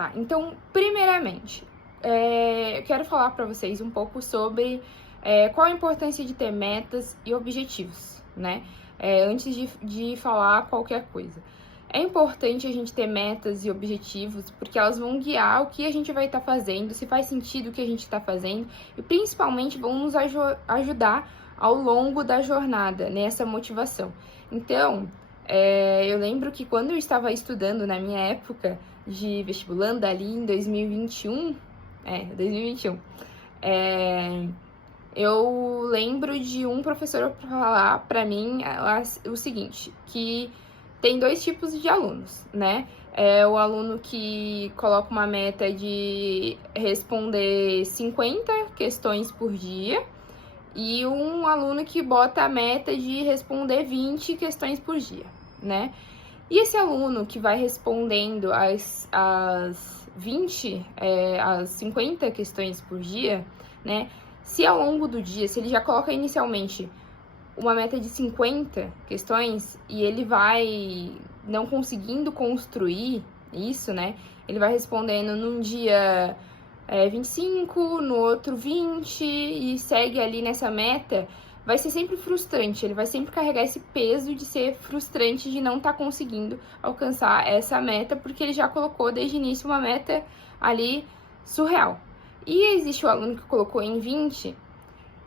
Tá, então, primeiramente, eu quero falar para vocês um pouco sobre qual a importância de ter metas e objetivos, né? Antes de falar qualquer coisa. É importante a gente ter metas e objetivos, porque elas vão guiar o que a gente vai estar fazendo, se faz sentido o que a gente está fazendo, e principalmente vão nos ajudar ao longo da jornada, nessa motivação. Então, eu lembro que quando eu estava estudando na minha época de vestibulando ali em 2021, eu lembro de um professor falar para mim o seguinte, que tem dois tipos de alunos, né? É o aluno que coloca uma meta de responder 50 questões por dia e um aluno que bota a meta de responder 20 questões por dia, né? E esse aluno que vai respondendo as 50 questões por dia, né? Se ao longo do dia, se ele já coloca inicialmente uma meta de 50 questões e ele vai não conseguindo construir isso, né? Ele vai respondendo num dia 25, no outro 20 e segue ali nessa meta, vai ser sempre frustrante, ele vai sempre carregar esse peso de ser frustrante de não estar conseguindo alcançar essa meta, porque ele já colocou desde o início uma meta ali surreal. E existe o aluno que colocou em 20,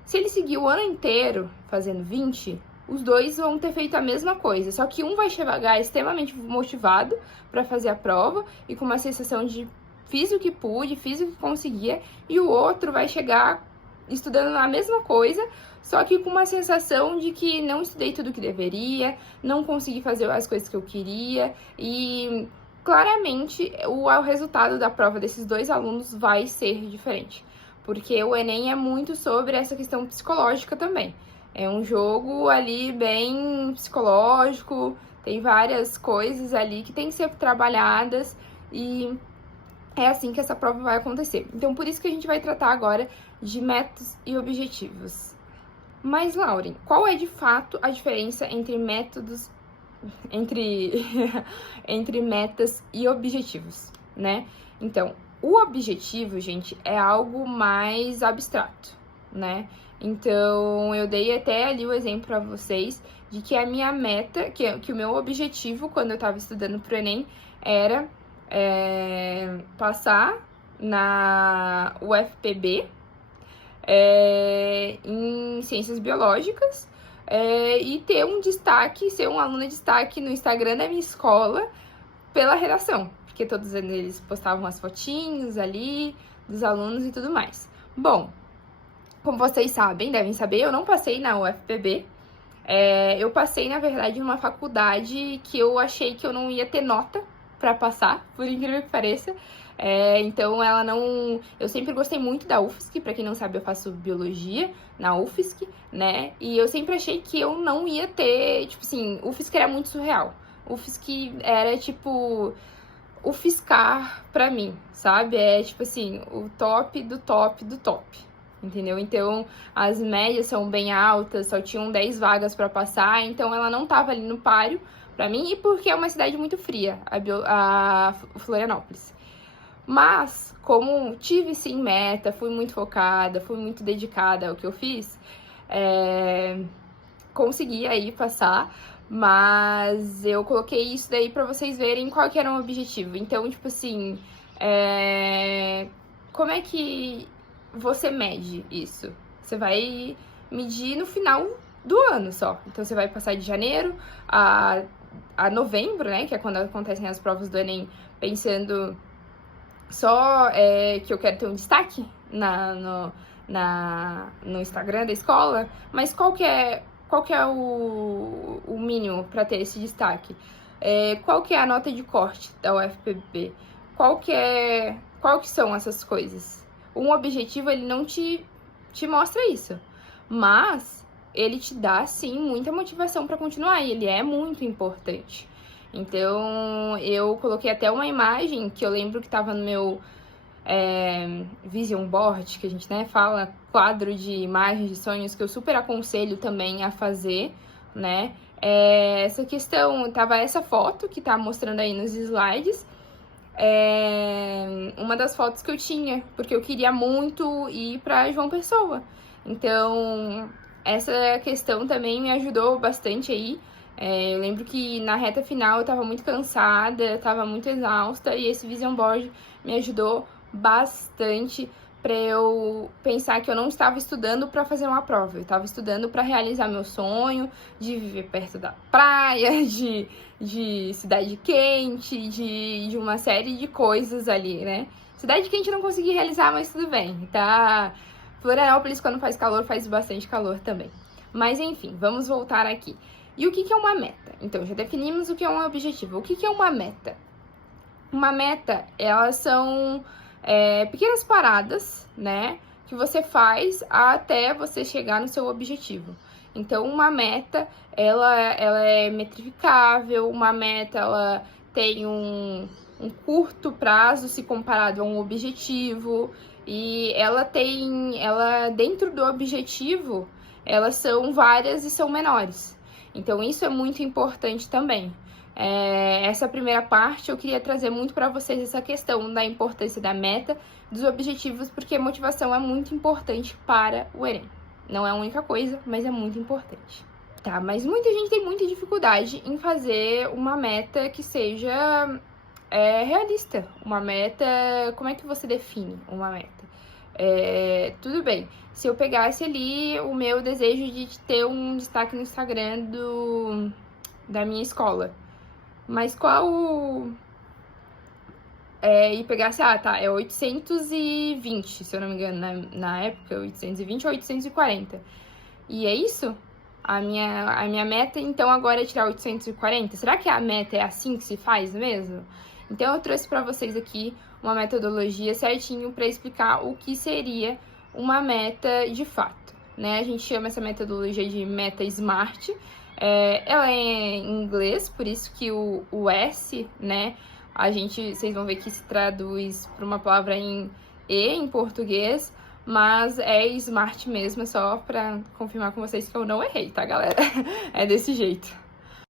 se ele seguir o ano inteiro fazendo 20, os dois vão ter feito a mesma coisa, só que um vai chegar extremamente motivado para fazer a prova e com uma sensação de fiz o que pude, fiz o que conseguia, e o outro vai chegar estudando a mesma coisa, só que com uma sensação de que não estudei tudo o que deveria, não consegui fazer as coisas que eu queria, e claramente o resultado da prova desses dois alunos vai ser diferente, porque o Enem é muito sobre essa questão psicológica também. É um jogo ali bem psicológico, tem várias coisas ali que tem que ser trabalhadas e é assim que essa prova vai acontecer. Então, por isso que a gente vai tratar agora de metas e objetivos. Mas, Lauren, qual é de fato a diferença entre métodos, entre metas e objetivos, né? Então, o objetivo, gente, é algo mais abstrato, né? Então, eu dei até ali o exemplo para vocês de que a minha meta, que o meu objetivo quando eu estava estudando pro Enem era passar na UFPB em Ciências Biológicas e ter um destaque, ser um aluno de destaque no Instagram da minha escola pela redação, porque todos eles postavam as fotinhos ali dos alunos e tudo mais. Bom, como vocês sabem, devem saber, eu não passei na UFPB. Eu passei, na verdade, numa faculdade que eu achei que eu não ia ter nota para passar, por incrível que pareça. Então, ela não... Eu sempre gostei muito da UFSC, para quem não sabe, eu faço biologia na UFSC, né? E eu sempre achei que eu não ia ter... Tipo assim, UFSC era muito surreal. UFSC era, tipo... UFSCar pra mim, sabe? É, tipo assim, o top do top do top. Entendeu? Então, as médias são bem altas, só tinham 10 vagas para passar, então ela não tava ali no páreo para mim, e porque é uma cidade muito fria, a Florianópolis. Mas, como tive sim meta, fui muito focada, fui muito dedicada ao que eu fiz, consegui aí passar, mas eu coloquei isso daí para vocês verem qual que era o objetivo. Então, tipo assim, como é que você mede isso? Você vai medir no final do ano só. Então, você vai passar de janeiro a novembro, né? Que é quando acontecem as provas do Enem, pensando só que eu quero ter um destaque no Instagram da escola. Mas qual que é o mínimo para ter esse destaque? Qual que é a nota de corte da UFPB? Qual que são essas coisas? Um objetivo, ele não te mostra isso, mas ele te dá, sim, muita motivação para continuar, e ele é muito importante. Então, eu coloquei até uma imagem que eu lembro que estava no meu vision board, que a gente, né, fala, quadro de imagens de sonhos, que eu super aconselho também a fazer, né? Essa questão, tava essa foto que tá mostrando aí nos slides, uma das fotos que eu tinha, porque eu queria muito ir para João Pessoa. Então, essa questão também me ajudou bastante aí. Eu lembro que na reta final eu tava muito cansada, tava muito exausta, e esse vision board me ajudou bastante para eu pensar que eu não estava estudando para fazer uma prova, eu estava estudando para realizar meu sonho de viver perto da praia, de cidade quente, de uma série de coisas ali, né? Cidade quente eu não consegui realizar, mas tudo bem, tá? Florianópolis, quando faz calor, faz bastante calor também. Mas enfim, vamos voltar aqui. E o que é uma meta? Então, já definimos o que é um objetivo. O que é uma meta? Uma meta, elas são pequenas paradas, né, que você faz até você chegar no seu objetivo. Então, uma meta, ela é metrificável, uma meta, ela tem um curto prazo se comparado a um objetivo, e ela dentro do objetivo, elas são várias e são menores. Então, isso é muito importante também. Essa primeira parte eu queria trazer muito para vocês essa questão da importância da meta, dos objetivos, porque motivação é muito importante para o Enem. Não é a única coisa, mas é muito importante. Tá, mas muita gente tem muita dificuldade em fazer uma meta que seja realista. Uma meta, como é que você define uma meta? Tudo bem, se eu pegasse ali o meu desejo de ter um destaque no Instagram da minha escola, mas qual... e pegasse, é 820, se eu não me engano, na época, 820 ou 840. E é isso? A minha meta, então, agora é tirar 840? Será que a meta é assim que se faz mesmo? Então, eu trouxe para vocês aqui uma metodologia certinho para explicar o que seria uma meta de fato, né? A gente chama essa metodologia de meta SMART. Ela é em inglês, por isso que o S, né? Vocês vão ver que se traduz para uma palavra em português, mas é SMART mesmo, é só para confirmar com vocês que eu não errei, tá, galera? É desse jeito.